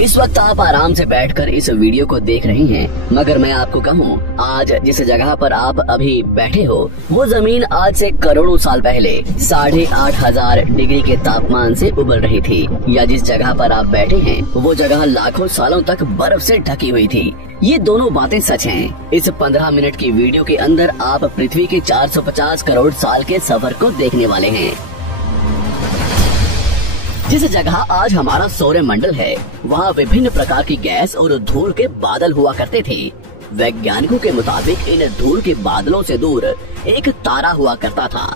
इस वक्त आप आराम से बैठकर इस वीडियो को देख रहे हैं, मगर मैं आपको कहूँ, आज जिस जगह पर आप अभी बैठे हो वो जमीन आज से करोड़ों साल पहले 8,500 डिग्री के तापमान से उबल रही थी, या जिस जगह पर आप बैठे हैं वो जगह लाखों सालों तक बर्फ से ढकी हुई थी। ये दोनों बातें सच हैं। इस 15 मिनट की वीडियो के अंदर आप पृथ्वी के 450 करोड़ साल के सफर को देखने वाले हैं। जिस जगह आज हमारा सौरमंडल है, वहाँ विभिन्न प्रकार की गैस और धूल के बादल हुआ करते थे। वैज्ञानिकों के मुताबिक इन धूल के बादलों से दूर एक तारा हुआ करता था।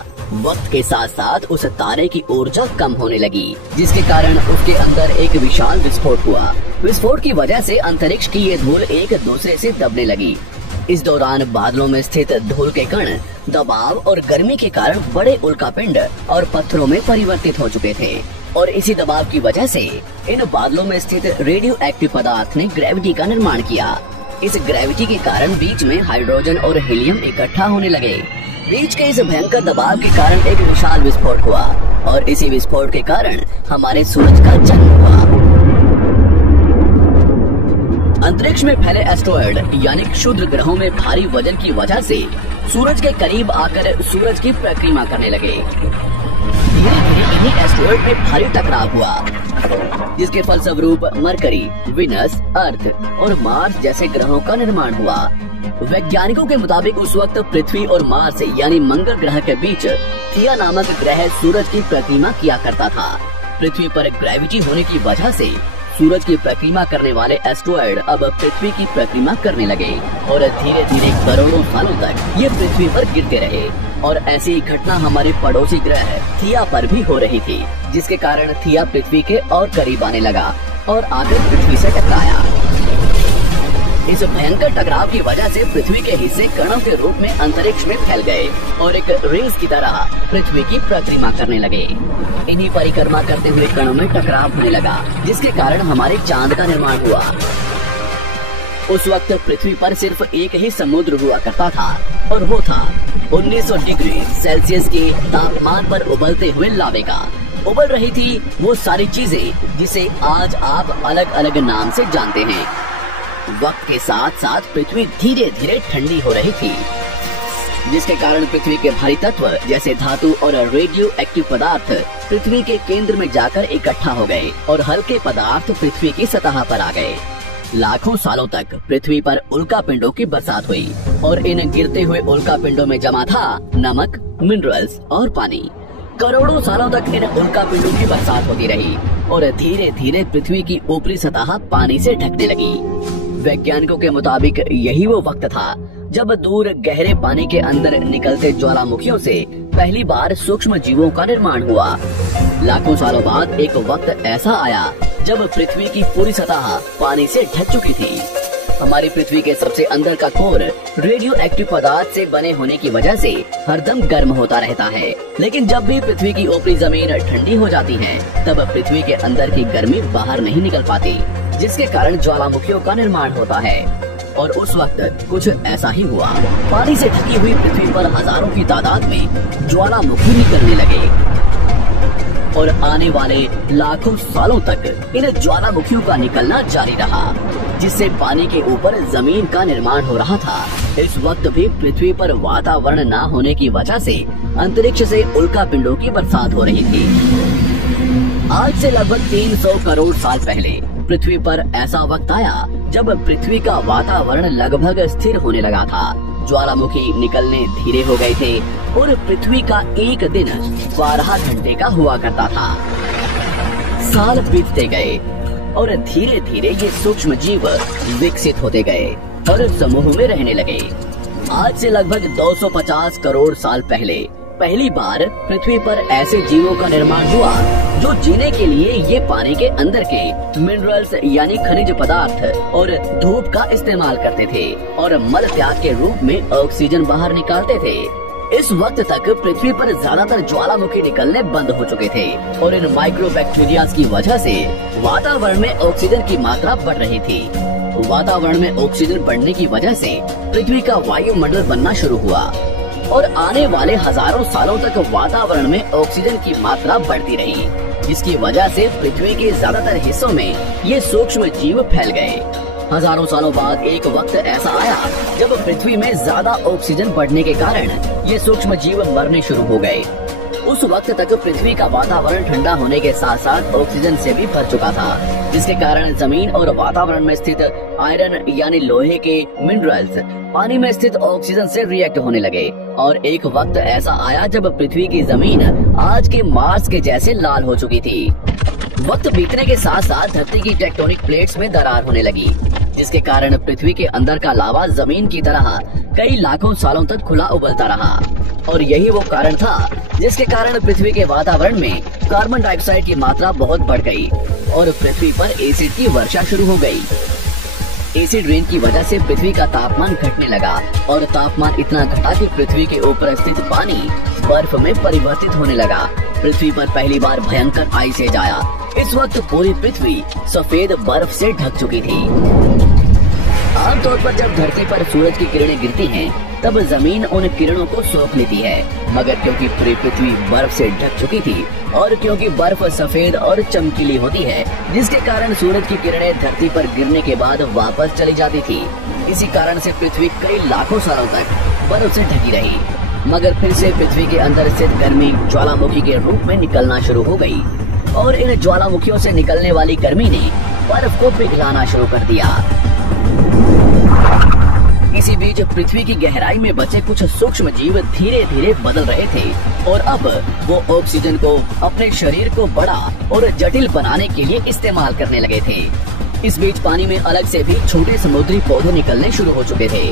वक्त के साथ साथ उस तारे की ऊर्जा कम होने लगी, जिसके कारण उसके अंदर एक विशाल विस्फोट हुआ। विस्फोट की वजह से अंतरिक्ष की ये धूल एक दूसरे से दबने लगी। इस दौरान बादलों में स्थित धूल के कण दबाव और गर्मी के कारण बड़े उल्कापिंड और पत्थरों में परिवर्तित हो चुके थे, और इसी दबाव की वजह से इन बादलों में स्थित रेडियो एक्टिव पदार्थ ने ग्रेविटी का निर्माण किया। इस ग्रेविटी के कारण बीच में हाइड्रोजन और हीलियम इकट्ठा होने लगे। बीच के इस भयंकर दबाव के कारण एक विशाल विस्फोट हुआ, और इसी विस्फोट के कारण हमारे सूरज का जन्म हुआ। अंतरिक्ष में फैले एस्ट्रॉयड यानी क्षुद्र ग्रहों में भारी वजन की वजह से सूरज के करीब आकर सूरज की परिक्रमा करने लगे। धीरे धीरे इन्हीं एस्ट्रॉयड में भारी टकराव हुआ, जिसके फलस्वरूप मरकरी, विनस, अर्थ और मार्स जैसे ग्रहों का निर्माण हुआ। वैज्ञानिकों के मुताबिक उस वक्त पृथ्वी और मार्स यानी मंगल ग्रह के बीच थिया नामक ग्रह सूरज की परिक्रमा किया करता था। पृथ्वी पर ग्रेविटी होने की वजह से सूरज की परिक्रमा करने वाले एस्ट्रॉयड अब पृथ्वी की परिक्रमा करने लगे, और धीरे धीरे करोड़ों सालों तक ये पृथ्वी पर गिरते रहे। और ऐसी ही घटना हमारे पड़ोसी ग्रह थिया पर भी हो रही थी, जिसके कारण थिया पृथ्वी के और करीब आने लगा और आकर पृथ्वी से टकराया। इस भयंकर टकराव की वजह से पृथ्वी के हिस्से कणों के रूप में अंतरिक्ष में फैल गए और एक रेस की तरह पृथ्वी की परिक्रमा करने लगे। इन्हीं परिक्रमा करते हुए कणों में टकराव होने लगा, जिसके कारण हमारे चांद का निर्माण हुआ। उस वक्त पृथ्वी पर सिर्फ एक ही समुद्र हुआ करता था, और वो था 1900 डिग्री सेल्सियस के तापमान पर उबलते हुए लावे का। उबल रही थी वो सारी चीजें जिसे आज आप अलग अलग नाम से जानते हैं। वक्त के साथ साथ पृथ्वी धीरे धीरे ठंडी हो रही थी, जिसके कारण पृथ्वी के भारी तत्व जैसे धातु और रेडियो एक्टिव पदार्थ पृथ्वी के केंद्र में जाकर इकट्ठा हो गए, और हल्के पदार्थ पृथ्वी की सतह पर आ गए। लाखों सालों तक पृथ्वी पर उल्कापिंडों की बरसात हुई, और इन गिरते हुए उल्कापिंडों में जमा था नमक, मिनरल्स और पानी। करोड़ों सालों तक इन उल्कापिंडों की बरसात होती रही, और धीरे धीरे पृथ्वी की ऊपरी सतह पानी से ढकने लगी। वैज्ञानिकों के मुताबिक यही वो वक्त था जब दूर गहरे पानी के अंदर निकलते ज्वालामुखियों से पहली बार सूक्ष्म जीवों का निर्माण हुआ। लाखों सालों बाद एक वक्त ऐसा आया जब पृथ्वी की पूरी सतह पानी से ढक चुकी थी। हमारी पृथ्वी के सबसे अंदर का कोर रेडियो एक्टिव पदार्थ से बने होने की वजह से हरदम गर्म होता रहता है, लेकिन जब भी पृथ्वी की ऊपरी जमीन ठंडी हो जाती है, तब पृथ्वी के अंदर की गर्मी बाहर नहीं निकल पाती, जिसके कारण ज्वालामुखियों का निर्माण होता है। और उस वक्त कुछ ऐसा ही हुआ। पानी से ढकी हुई पृथ्वी पर हजारों की तादाद में ज्वालामुखी निकलने लगे, और आने वाले लाखों सालों तक इन ज्वालामुखियों का निकलना जारी रहा, जिससे पानी के ऊपर जमीन का निर्माण हो रहा था। इस वक्त भी पृथ्वी पर वातावरण न होने की वजह से अंतरिक्ष से उल्कापिंडों की बरसात हो रही थी। आज से लगभग 300 करोड़ साल पहले पृथ्वी पर ऐसा वक्त आया जब पृथ्वी का वातावरण लगभग स्थिर होने लगा था। ज्वालामुखी निकलने धीरे हो गए थे, और पृथ्वी का एक दिन 12 घंटे का हुआ करता था। साल बीतते गए, और धीरे धीरे ये सूक्ष्म जीव विकसित होते गए और समूह में रहने लगे। आज से लगभग 250 करोड़ साल पहले पहली बार पृथ्वी पर ऐसे जीवों का निर्माण हुआ जो जीने के लिए ये पानी के अंदर के मिनरल्स यानी खनिज पदार्थ और धूप का इस्तेमाल करते थे, और मल त्याग के रूप में ऑक्सीजन बाहर निकालते थे। इस वक्त तक पृथ्वी पर ज्यादातर ज्वालामुखी निकलने बंद हो चुके थे, और इन माइक्रोबैक्टीरिया की वजह से वातावरण में ऑक्सीजन की मात्रा बढ़ रही थी। वातावरण में ऑक्सीजन बढ़ने की वजह से पृथ्वी का वायुमंडल बनना शुरू हुआ, और आने वाले हजारों सालों तक वातावरण में ऑक्सीजन की मात्रा बढ़ती रही, जिसकी वजह से पृथ्वी के ज्यादातर हिस्सों में ये सूक्ष्म जीव फैल गए। हजारों सालों बाद एक वक्त ऐसा आया जब पृथ्वी में ज्यादा ऑक्सीजन बढ़ने के कारण ये सूक्ष्म जीव मरने शुरू हो गए। उस वक्त तक पृथ्वी का वातावरण ठंडा होने के साथ साथ ऑक्सीजन से भी भर चुका था, जिसके कारण जमीन और वातावरण में स्थित आयरन यानी लोहे के मिनरल्स पानी में स्थित ऑक्सीजन से रिएक्ट होने लगे। और एक वक्त ऐसा आया जब पृथ्वी की जमीन आज के मार्स के जैसे लाल हो चुकी थी। वक्त बीतने के साथ साथ धरती की टेक्टोनिक प्लेट्स में दरार होने लगी, जिसके कारण पृथ्वी के अंदर का लावा जमीन की तरह कई लाखों सालों तक खुला उबलता रहा। और यही वो कारण था जिसके कारण पृथ्वी के वातावरण में कार्बन डाइऑक्साइड की मात्रा बहुत बढ़ गई और पृथ्वी पर एसिड की वर्षा शुरू हो गई। एसिड रेन की वजह से पृथ्वी का तापमान घटने लगा और तापमान इतना घटा कि पृथ्वी के ऊपर स्थित पानी बर्फ में परिवर्तित होने लगा। पृथ्वी पर पहली बार भयंकर आइस एज आया। इस वक्त पूरी पृथ्वी सफेद बर्फ से ढक चुकी थी। आमतौर पर जब धरती पर सूरज की किरणें गिरती हैं, तब जमीन उन किरणों को सोख लेती है, मगर क्योंकि पूरी पृथ्वी बर्फ से ढक चुकी थी और क्योंकि बर्फ सफेद और चमकीली होती है, जिसके कारण सूरज की किरणें धरती पर गिरने के बाद वापस चली जाती थी। इसी कारण से पृथ्वी कई लाखों सालों तक बर्फ से ढकी रही, मगर फिर से पृथ्वी के अंदर स्थित गर्मी ज्वालामुखी के रूप में निकलना शुरू हो गई और इन ज्वालामुखियों से निकलने वाली गर्मी ने बर्फ को पिघलाना शुरू कर दिया। इसी बीच पृथ्वी की गहराई में बचे कुछ सूक्ष्म जीव धीरे धीरे बदल रहे थे और अब वो ऑक्सीजन को अपने शरीर को बड़ा और जटिल बनाने के लिए इस्तेमाल करने लगे थे। इस बीच पानी में अलग से भी छोटे समुद्री पौधे निकलने शुरू हो चुके थे।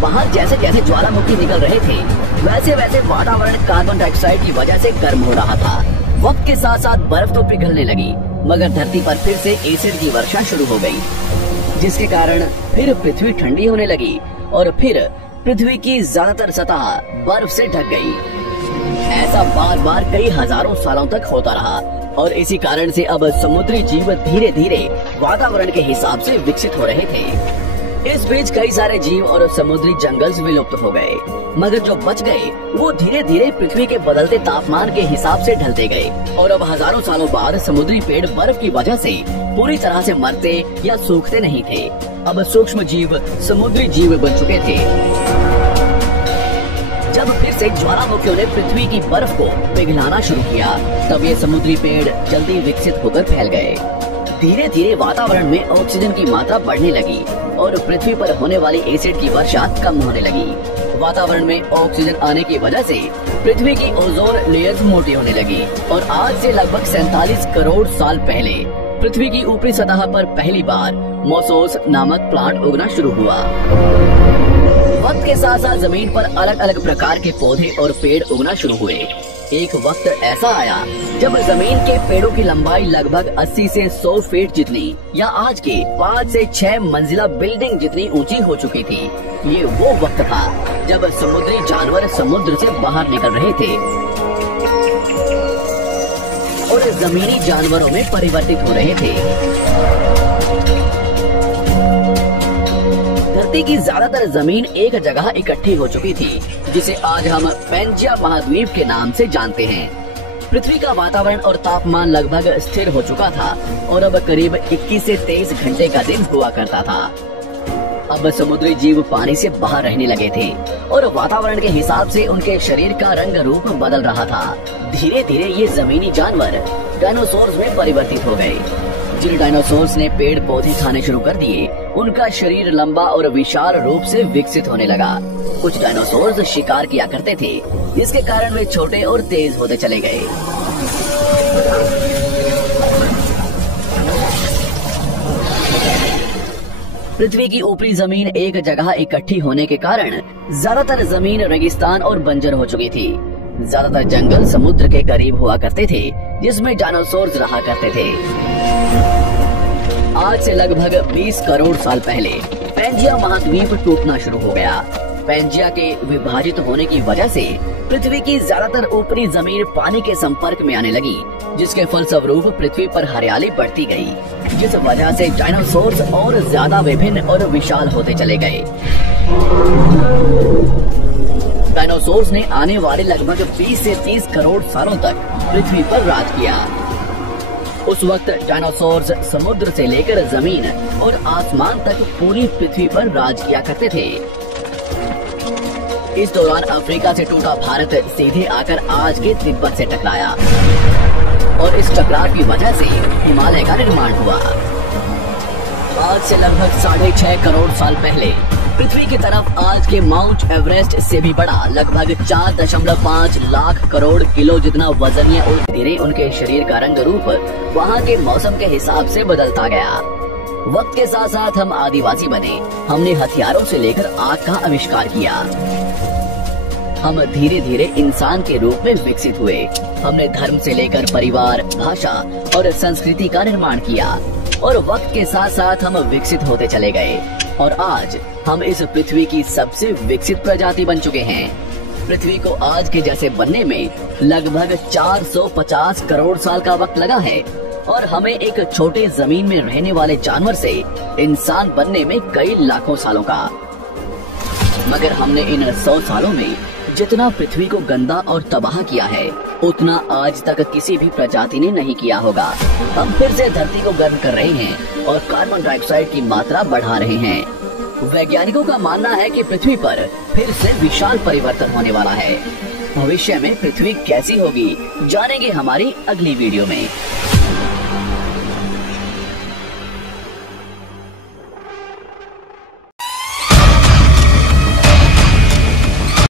बाहर जैसे जैसे ज्वालामुखी निकल रहे थे, वैसे वैसे वातावरण कार्बन डाइऑक्साइड की वजह से गर्म हो रहा था। वक्त के साथ साथ बर्फ तो पिघलने लगी, मगर धरती पर फिर से एसिड की वर्षा शुरू हो गई, जिसके कारण फिर पृथ्वी ठंडी होने लगी और फिर पृथ्वी की ज्यादातर सतह बर्फ से ढक गई। ऐसा बार बार कई हजारों सालों तक होता रहा और इसी कारण से अब समुद्री जीव धीरे धीरे वातावरण के हिसाब से विकसित हो रहे थे। इस बीच कई सारे जीव और समुद्री जंगल विलुप्त हो गए, मगर जो बच गए वो धीरे धीरे पृथ्वी के बदलते तापमान के हिसाब से ढलते गए और अब हजारों सालों बाद समुद्री पेड़ बर्फ की वजह से पूरी तरह से मरते या सूखते नहीं थे। अब सूक्ष्म जीव समुद्री जीव बन चुके थे। जब फिर से ज्वालामुखियों ने पृथ्वी की बर्फ को पिघलाना शुरू किया, तब ये समुद्री पेड़ जल्दी विकसित होकर फैल गए। धीरे धीरे वातावरण में ऑक्सीजन की मात्रा बढ़ने लगी और पृथ्वी पर होने वाली एसिड की वर्षा कम होने लगी। वातावरण में ऑक्सीजन आने की वजह से पृथ्वी की ओजोन लेयर्स मोटी होने लगी और आज से लगभग 47 करोड़ साल पहले पृथ्वी की ऊपरी सतह पर पहली बार मोसोस नामक प्लांट उगना शुरू हुआ। वक्त के साथ साथ जमीन पर अलग अलग प्रकार के पौधे और पेड़ उगना शुरू हुए। एक वक्त ऐसा आया जब जमीन के पेड़ों की लंबाई लगभग 80 से 100 फीट जितनी या आज के 5 से 6 मंजिला बिल्डिंग जितनी ऊंची हो चुकी थी। ये वो वक्त था जब समुद्री जानवर समुद्र से बाहर निकल रहे थे और जमीनी जानवरों में परिवर्तित हो रहे थे। धरती की ज्यादातर जमीन एक जगह इकट्ठी हो चुकी थी, जिसे आज हम पैंजिया महाद्वीप के नाम से जानते हैं। पृथ्वी का वातावरण और तापमान लगभग स्थिर हो चुका था और अब करीब 21 से 23 घंटे का दिन हुआ करता था। अब समुद्री जीव पानी से बाहर रहने लगे थे और वातावरण के हिसाब से उनके शरीर का रंग रूप बदल रहा था। धीरे धीरे ये जमीनी जानवर डायनासोर्स में परिवर्तित हो गए। जिन डायनासोर्स ने पेड़ पौधे खाने शुरू कर दिए, उनका शरीर लंबा और विशाल रूप से विकसित होने लगा। कुछ डायनासोर्स शिकार किया करते थे, जिसके कारण वे छोटे और तेज होते चले गए। पृथ्वी की ऊपरी जमीन एक जगह इकट्ठी होने के कारण ज्यादातर जमीन रेगिस्तान और बंजर हो चुकी थी। ज्यादातर जंगल समुद्र के करीब हुआ करते थे, जिसमें डायनासोर्स रहा करते थे। आज से लगभग 20 करोड़ साल पहले पैंजिया महाद्वीप टूटना शुरू हो गया। पैंजिया के विभाजित होने की वजह से पृथ्वी की ज्यादातर ऊपरी जमीन पानी के संपर्क में आने लगी, जिसके फलस्वरूप पृथ्वी पर हरियाली बढ़ती गई, जिस वजह से डायनासोर्स और ज्यादा विभिन्न और विशाल होते चले गए। डायनासोर्स ने आने वाले लगभग 20 से 30 करोड़ सालों तक पृथ्वी पर राज किया। उस वक्त डायनासोर्स समुद्र से लेकर जमीन और आसमान तक पूरी पृथ्वी पर राज किया करते थे। इस दौरान अफ्रीका से टूटा भारत सीधे आकर आज के तिब्बत से टकराया और इस टकराव की वजह से हिमालय का निर्माण हुआ। आज से लगभग 6.5 करोड़ साल पहले पृथ्वी की तरफ आज के माउंट एवरेस्ट से भी बड़ा लगभग 4.5 लाख करोड़ किलो जितना वजनीय और धीरे उनके शरीर का रंग रूप वहाँ के मौसम के हिसाब से बदलता गया। वक्त के साथ साथ हम आदिवासी बने, हमने हथियारों से लेकर आग का आविष्कार किया, हम धीरे धीरे इंसान के रूप में विकसित हुए। हमने धर्म से लेकर परिवार, भाषा और संस्कृति का निर्माण किया और वक्त के साथ साथ हम विकसित होते चले गए और आज हम इस पृथ्वी की सबसे विकसित प्रजाति बन चुके हैं। पृथ्वी को आज के जैसे बनने में लगभग 450 करोड़ साल का वक्त लगा है और हमें एक छोटे जमीन में रहने वाले जानवर से इंसान बनने में कई लाखों सालों का। मगर हमने इन 100 सालों में जितना पृथ्वी को गंदा और तबाह किया है उतना आज तक किसी भी प्रजाति ने नहीं किया होगा। हम फिर से धरती को गर्म कर रहे हैं और कार्बन डाइऑक्साइड की मात्रा बढ़ा रहे हैं। वैज्ञानिकों का मानना है कि पृथ्वी पर फिर से विशाल परिवर्तन होने वाला है। भविष्य में पृथ्वी कैसी होगी जानेंगे हमारी अगली वीडियो में।